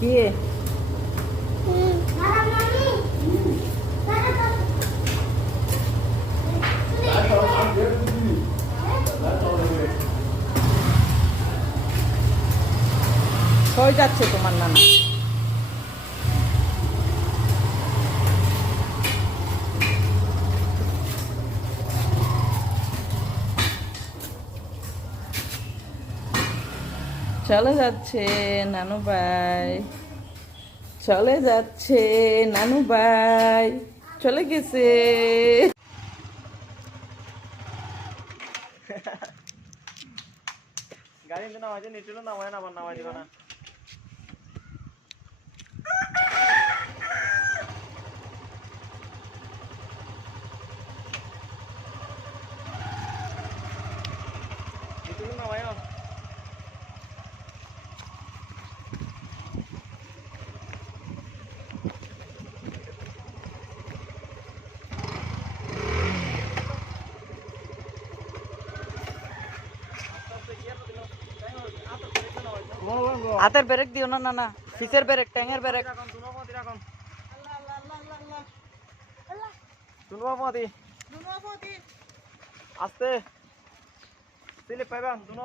কি কই যাচ্ছে তোমার নানা? চলে যাচ্ছে নানু ভাই, চলে যাচ্ছে নানু ভাই, চলে গেছে। গাড়ি নামাইছে নিচুলো নামায় না, আবার নামাই দিবা না। নিচুলো নামায় হাতের ব্রেক দিও না নানা, ফিসের ব্রেক, ট্যাঙের ব্রেক। আস্তে স্লিপ পাইবা দুনো